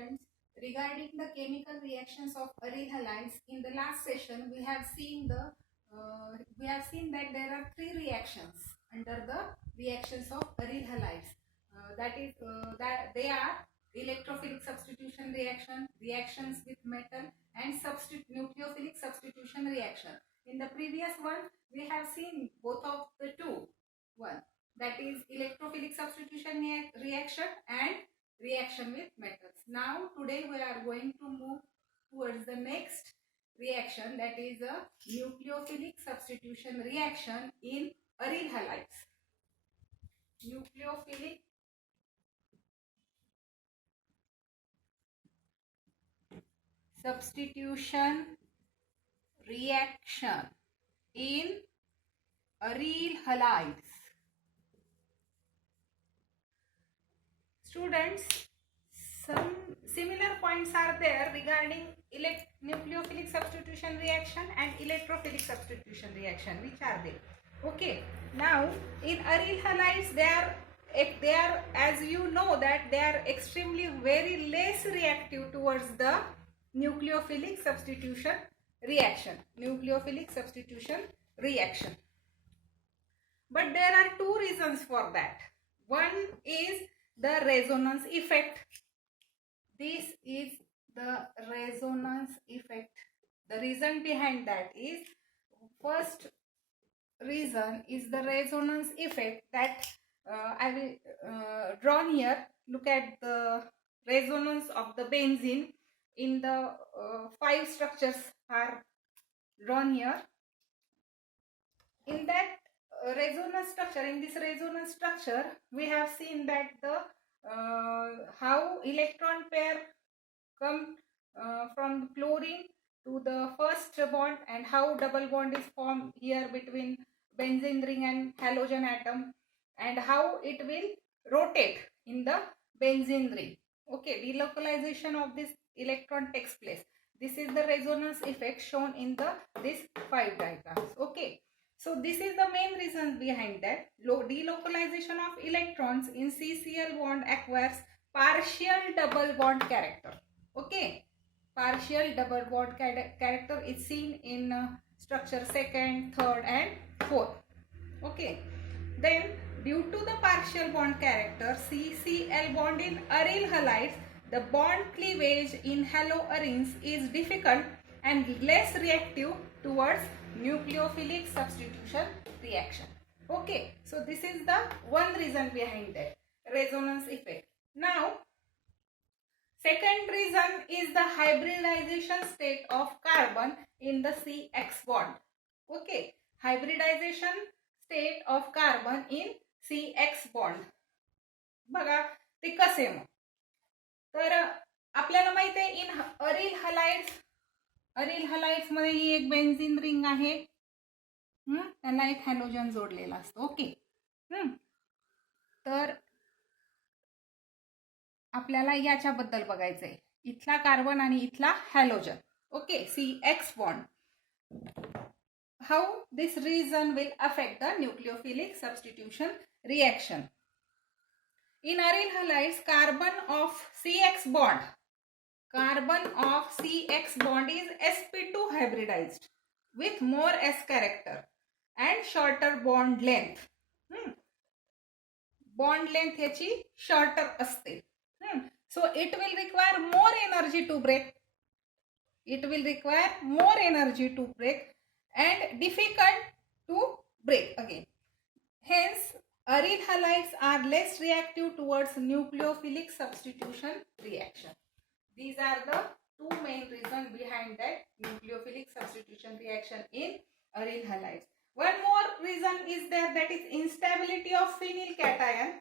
students, regarding the chemical reactions of aryl halides, in the last session we have seen that there are three reactions under the reactions of aryl halides. That they are electrophilic substitution reaction, reactions with metal, and nucleophilic substitution reaction. In the previous one, we have seen both of the two. One, that is electrophilic substitution reaction and reaction with metals. Now today we are going to move towards the next reaction, that is a nucleophilic substitution reaction in aryl halides. Nucleophilic substitution reaction in aryl halides. Students, some similar points are there regarding nucleophilic substitution reaction and electrophilic substitution reaction. Which are they? Okay, now in aryl halides they are, as you know, that they are extremely very less reactive towards the nucleophilic substitution reaction. But there are two reasons for that. One is the resonance effect. This is the resonance effect. The reason behind that is, first reason is the resonance effect that I will drawn here. Look at the resonance of the benzene in the 5 structures are drawn here. In that resonance structure, we have seen that the how electron pair come from chlorine to the first bond, and how double bond is formed here between benzene ring and halogen atom, and how it will rotate in the benzene ring. Okay, delocalization of this electron takes place. This is the resonance effect shown in this 5 diagrams. Okay, so this is the main reason behind that. Delocalization of electrons in CCl bond acquires partial double bond character. Okay, partial double bond character is seen in structure 2nd, 3rd and 4th. Okay, then due to the partial bond character CCl bond in aryl halides, the bond cleavage in haloarenes is difficult and less reactive towards nucleophilic substitution reaction. Okay, so this is the one reason behind that, resonance effect. Now, second reason is the hybridization state of carbon in the CX bond. Okay, hybridization state of carbon in CX bond. बघा ते कसे मग, तर आपल्याला माहित आहे इन aril halides मध्ये ही एक benzene ring आहे, त्याला एक हॅलोजन जोडलेला असतो. ओके, तर आपल्याला याच्याबद्दल बघायचंय, इथला कार्बन आणि इथला halogen. Okay, CX bond. How this reason will affect the nucleophilic substitution reaction. In aryl halides, carbon of CX bond is sp2 hybridized with more S character and shorter bond length. Bond length ह्याची shorter असते. So it will require more energy to break. And difficult to break again. Hence, aryl halides are less reactive towards nucleophilic substitution reaction. These are the two main reasons behind that nucleophilic substitution reaction in aryl halides. One more reason is there, that is instability of phenyl cation.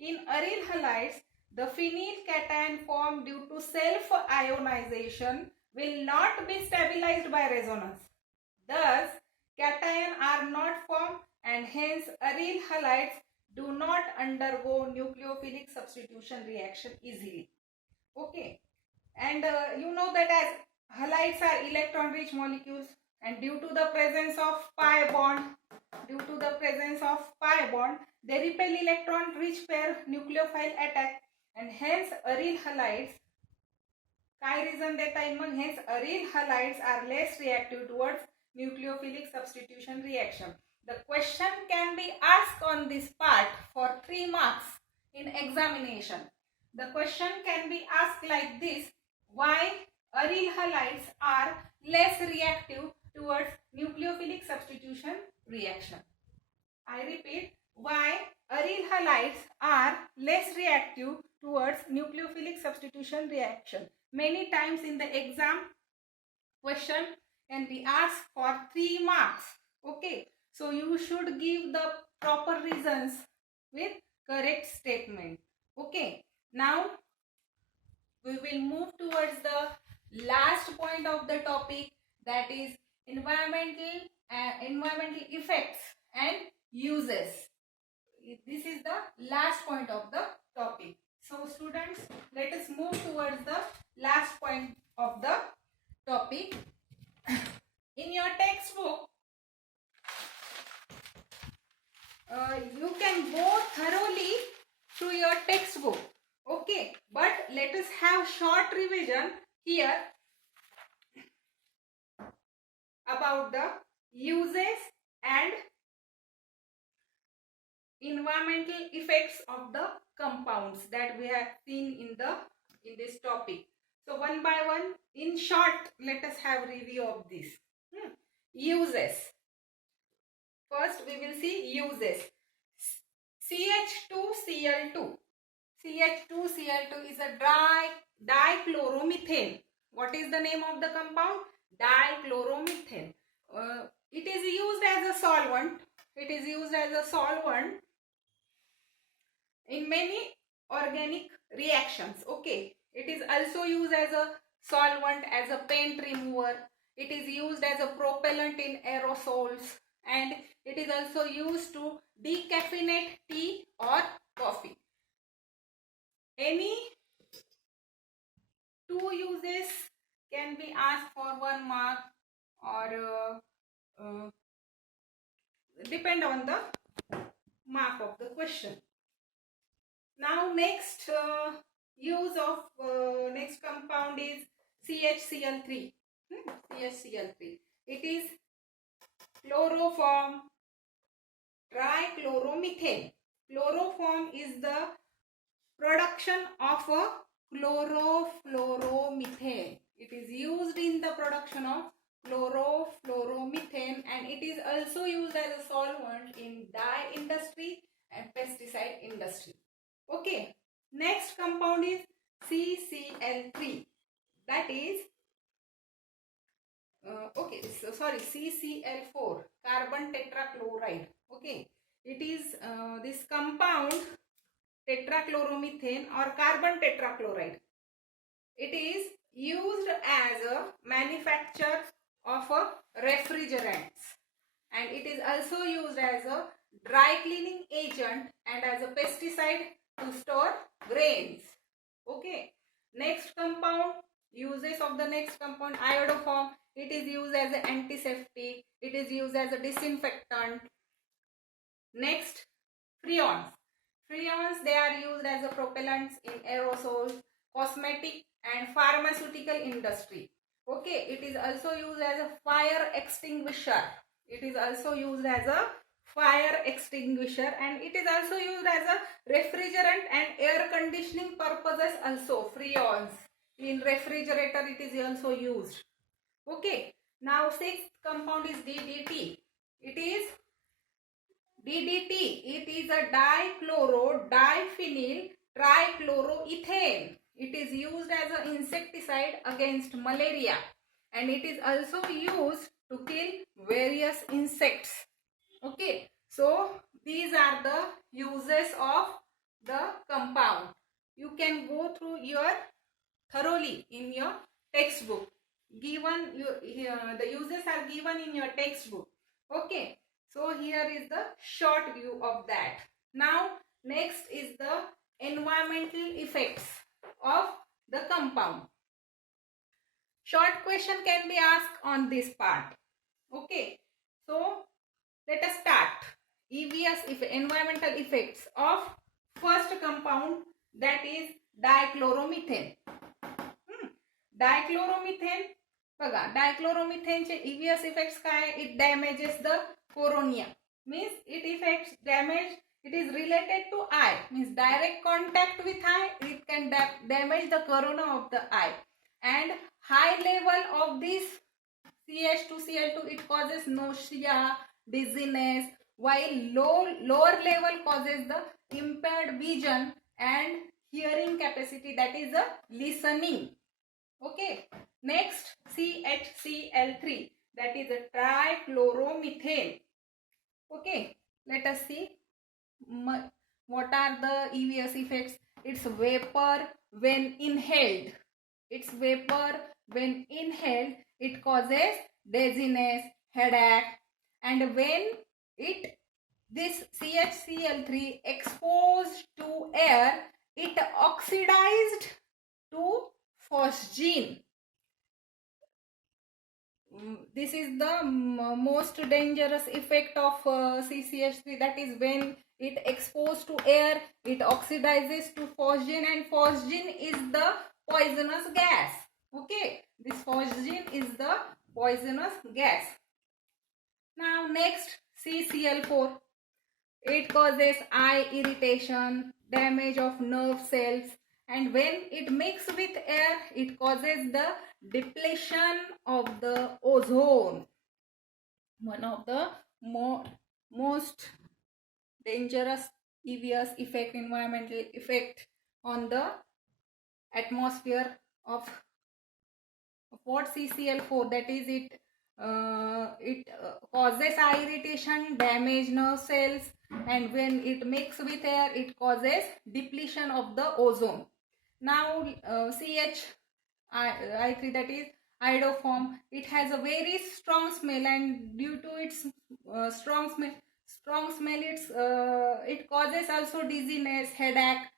In aryl halides, the phenyl cation formed due to self-ionization will not be stabilized by resonance. Thus, cations are not formed, and hence aryl halides do not undergo nucleophilic substitution reaction easily. Okay, and you know that as halides are electron-rich molecules, and due to the presence of pi bond, they repel electron-rich pair nucleophile attack, and hence aryl halides. काय reason देता येईल मग? Hence aryl halides are less reactive towards nucleophilic substitution reaction. The question can be asked on this part for 3 marks in examination. The question can be asked like this: why aryl halides are less reactive towards nucleophilic substitution reaction? I repeat, why aryl halides are less reactive towards nucleophilic substitution reaction. Many times in the exam, question can be asked for 3 marks. Okay, so you should give the proper reasons with correct statement. Okay, now we will move towards the last point of the topic, that is environmental effects and uses. This is the last point of the topic. So students, let us move towards the last point of the topic. In your textbook, you can go thoroughly through your textbook. Okay, but let us have short revision here about the uses and environmental effects of the compounds that we have seen in this topic. So one by one, in short, let us have review of this. Uses. First we will see uses. CH2Cl2. CH2Cl2 is a dichloromethane. What is the name of the compound? Dichloromethane. It is used as a solvent. It is used as a solvent in many organic reactions. Okay, it is also used as a solvent, as a paint remover. It is used as a propellant in aerosols, and it is also used to decaffeinate tea or coffee. Any 2 uses can be asked for 1 mark, or depend on the mark of the question. Now next use of next compound is CHCl3. CHCl3. It is chloroform trichloromethane. Chloroform is the production of a chlorofluoromethane. It is used in the production of chlorofluoromethane, and it is also used as a solvent in dye industry and pesticide industry. Okay, next compound is CCl3. That is CCl4, carbon tetrachloride. Okay, it is this compound tetrachloromethane or carbon tetrachloride. It is used as a manufacture of a refrigerants, and it is also used as a dry cleaning agent and as a pesticide to store grains. Okay, next compound, uses of the next compound, iodoform. It is used as an antiseptic. It is used as a disinfectant. Next, freons. Freons, they are used as a propellants in aerosols, cosmetic and pharmaceutical industry. Okay, it is also used as a fire extinguisher. It is also used as a fire extinguisher, and it is also used as a refrigerant and air conditioning purposes also. Freons in refrigerator, it is also used. Okay, now sixth compound is DDT. It is DDT. It is a dichloro diphenyl trichloroethane. It is used as an insecticide against malaria, and it is also used to kill various insects. Okay, so these are the uses of the compound. You can go through thoroughly in your textbook. Given the uses are given in your textbook. Okay, so here is the short view of that. Now next is the environmental effects of the compound. Short question can be asked on this part. Okay, so let us start. EVS, environmental effects of first compound, that is dichloromethane. Dichloromethane बघा, डायक्लोरोमिथेनचे EVS effects काय? It damages the cornea, means it effects damage, it is related to eye, means direct contact with eye, it can damage the corona of the eye. And high level of this CH2Cl2, it causes nausea, dizziness, while lower level causes the impaired vision and hearing capacity, that is a listening. Okay, next CHCl3, that is a trichloromethane. Okay, let us see what are the EVS effects. It's vapor when inhaled. It's vapor when inhaled. It causes dizziness, headache, and when this CHCl3 exposed to air, it oxidized to phosgene. This is the most dangerous effect of CCH3, that is when it exposed to air, it oxidizes to phosgene, and phosgene is the poisonous gas. Okay, this phosgene is the poisonous gas. Now next, CCl4, it causes eye irritation, damage of nerve cells, and when it mixes with air, it causes the depletion of the ozone. One of the most dangerous EVS effect, environmental effect on the atmosphere of what? CCl4, that is it causes eye irritation, damage nerve cells, and when it mixes with air, it causes depletion of the ozone. Now CH3, that is iodoform, it has a very strong smell, and due to its strong smell, it causes also dizziness, headache,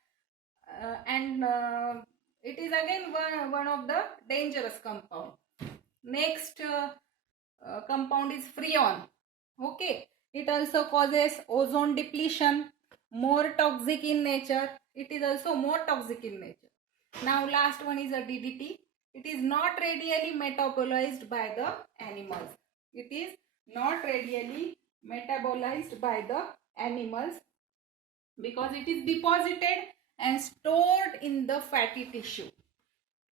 and it is again one of the dangerous compound. Next compound is freon. Okay, it also causes ozone depletion, more toxic in nature. It is also more toxic in nature. Now last one is a DDT. It is not radially metabolized by the animals. It is not radially metabolized by the animals because it is deposited and stored in the fatty tissue.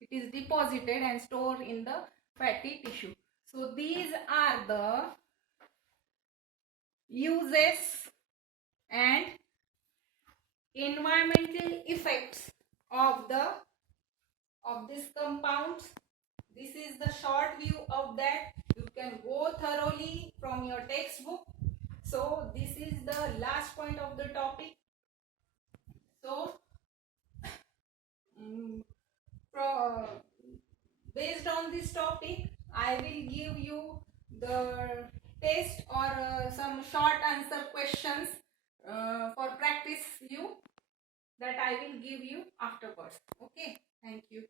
It is deposited and stored in the fatty tissue. So these are the uses and environmental effects of these compounds. This is the short view of that. You can go thoroughly from your textbook. So this is the last point of the topic. So based on this topic, I will give you the test or some short answer questions for practice you, that I will give you afterwards. Okay, thank you.